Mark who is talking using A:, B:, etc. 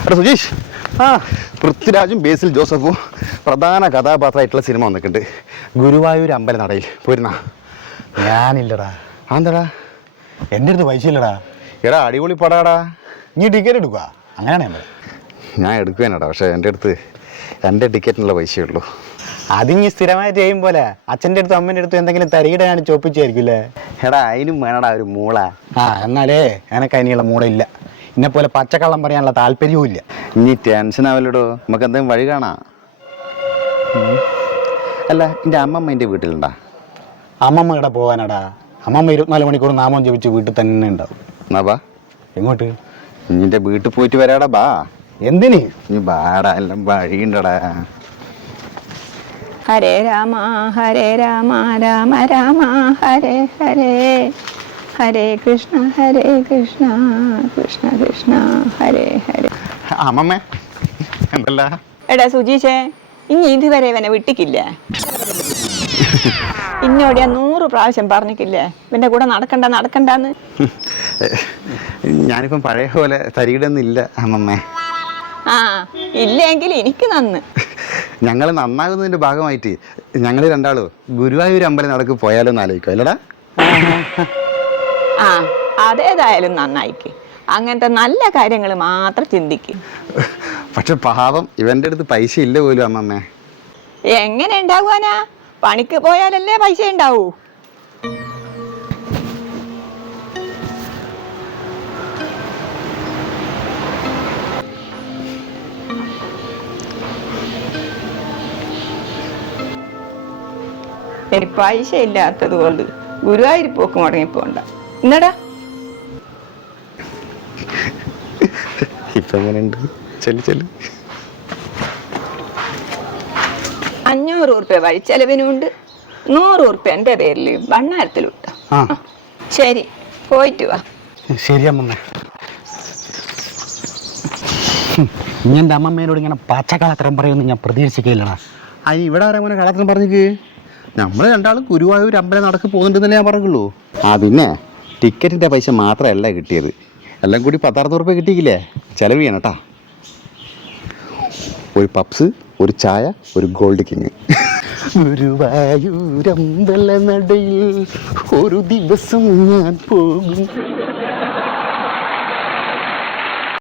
A: എടാ സുജീഷ്, പൃഥ്വിരാജും ബേസിൽ ജോസഫും പ്രധാന കഥാപാത്രമായിട്ടുള്ള സിനിമ വന്നിട്ടുണ്ട്. ഗുരുവായൂർ അമ്പല നടയിൽ പോരുന്ന.
B: ഞാനില്ലടാ.
A: എന്താടാ?
B: എൻ്റെ അടുത്ത് പൈസ ഇല്ലടാ.
A: എടാ അടിപൊളി പടാടാ.
B: നീ ടിക്കറ്റ് എടുക്കുക? അങ്ങനെയാണ്
A: ഞാൻ എടുക്കുവാനാടാ, പക്ഷേ എൻ്റെ ടിക്കറ്റിനുള്ള പൈസയേ ഉള്ളൂ.
B: അതിങ്ങി സ്ഥിരമായിട്ട് ചെയ്യും പോലെ അച്ഛൻ്റെ അടുത്തും അമ്മേൻ്റെ അടുത്തും എന്തെങ്കിലും തരികിടാണ് ചോപ്പിച്ചായിരിക്കില്ലേ?
A: എടാ അതിനും വേണടാ ഒരു മൂള.
B: എന്നാലേ എനക്ക് അതിനുള്ള മൂടയില്ല. എന്നെ പോലെ പച്ചക്കള്ളം പറയാനുള്ള താല്പര്യവും ഇല്ല.
A: ഇനി ടെൻഷൻ ആവല്ലടോ, നമുക്ക് എന്തെങ്കിലും വഴി കാണാം. അല്ല, എൻ്റെ അമ്മമ്മ എൻ്റെ വീട്ടിലുണ്ടാ?
B: അമ്മമ്മ ഇവിടെ പോകാനാടാ. അമ്മമ്മ 24 മണിക്കൂർ നാമം ജപിച്ച് വീട്ടിൽ തന്നെ ഉണ്ടാവും.
A: എന്നാ ബാ.
B: എങ്ങോട്ട്?
A: നിന്റെ വീട്ടിൽ പോയിട്ട് വരാടാ ബാ.
B: എന്തിന്?
A: നീ ബാടാ, എല്ലാം വഴിയുണ്ടടാ.
C: ഹരേ രാമ രാമ രാമ ഹരേ ഹരേ, ഹരേ കൃഷ്ണ കൃഷ്ണ കൃഷ്ണ ഹരേ ഹരേ.
A: അമ്മമ്മേ എന്തല്ല?
C: എടാ സുജീഷേ, ഇനി ഇതുവരെ ഇവനെ വിട്ടിക്കില്ലേ? ഇന്നോട് ഞാൻ 100 പ്രാവശ്യം പറഞ്ഞിട്ടില്ലേ ഇവന്റെ കൂടെ നടക്കണ്ടെന്ന്.
A: ഞാനിപ്പം പഴയ പോലെ തരികിടൊന്നുമില്ല അമ്മമ്മേ.
C: ഇല്ലെങ്കിൽ എനിക്ക് നന്ന്.
A: ഞങ്ങൾ നന്നാകുന്നതിന്റെ ഭാഗമായിട്ട് ഞങ്ങൾ രണ്ടാളും ഗുരുവായൂർ അമ്പലം നടക്ക് പോയാലോ എന്ന് ആലോചിക്കും അല്ലടാ?
C: അതേതായാലും നന്നായിക്ക്. അങ്ങനത്തെ നല്ല കാര്യങ്ങൾ മാത്രം ചിന്തിക്കും.
A: പക്ഷെ പാവം ഇവന്റെ അടുത്ത് പൈസ ഇല്ല പോലും അമ്മമ്മേ.
C: എങ്ങനെ ഉണ്ടാകുവാനാ? പണിക്ക് പോയാലല്ലേ പൈസ ഉണ്ടാവൂ. പൈസ ഇല്ലാത്തത് കൊണ്ട് ഗുരുവായൂർ പോക്ക് മുടങ്ങിപ്പോണ്ട. എന്നടാ
A: ഇപ്പൊ എങ്ങനെയുണ്ട്? ചെല്ലു
C: 500 ഉറുപ്പ്യ വഴിച്ചെലവിനുണ്ട്, 100 ഉറുപ്പ്യ എൻ്റെ പേരിൽ ഭണ്ണാരത്തിലിട്ട. ശരി, പോയിട്ട് വാ.
B: ശരി അമ്മമ്മ. എൻ്റെ അമ്മമ്മേനോട് ഇങ്ങനെ പച്ചക്കളത്തരം പറയുമെന്ന് ഞാൻ പ്രതീക്ഷിക്കില്ലടാ.
A: അതിന് ഇവിടെ ആരാ അങ്ങനെ കളത്തിനും പറഞ്ഞിക്ക്? നമ്മൾ രണ്ടാളും ഗുരുവായൂർ അമ്പലം നടക്ക് പോകുന്നുണ്ടെന്നല്ലേ ഞാൻ പറഞ്ഞുള്ളൂ. പിന്നെ ടിക്കറ്റിൻ്റെ പൈസ മാത്രമല്ല കിട്ടിയത്, എല്ലാം കൂടി 10-60 ഉറുപ്പ്യ കിട്ടിയില്ലേ? ചിലവ് ചെയ്യണം കേട്ടാ. ഒരു പപ്സ്, ഒരു ചായ, ഒരു ഗോൾഡ് കിങ്.
B: ഗുരുവായൂരമ്പല നടയിൽ ഒരു ദിവസം ഞാൻ പോകും.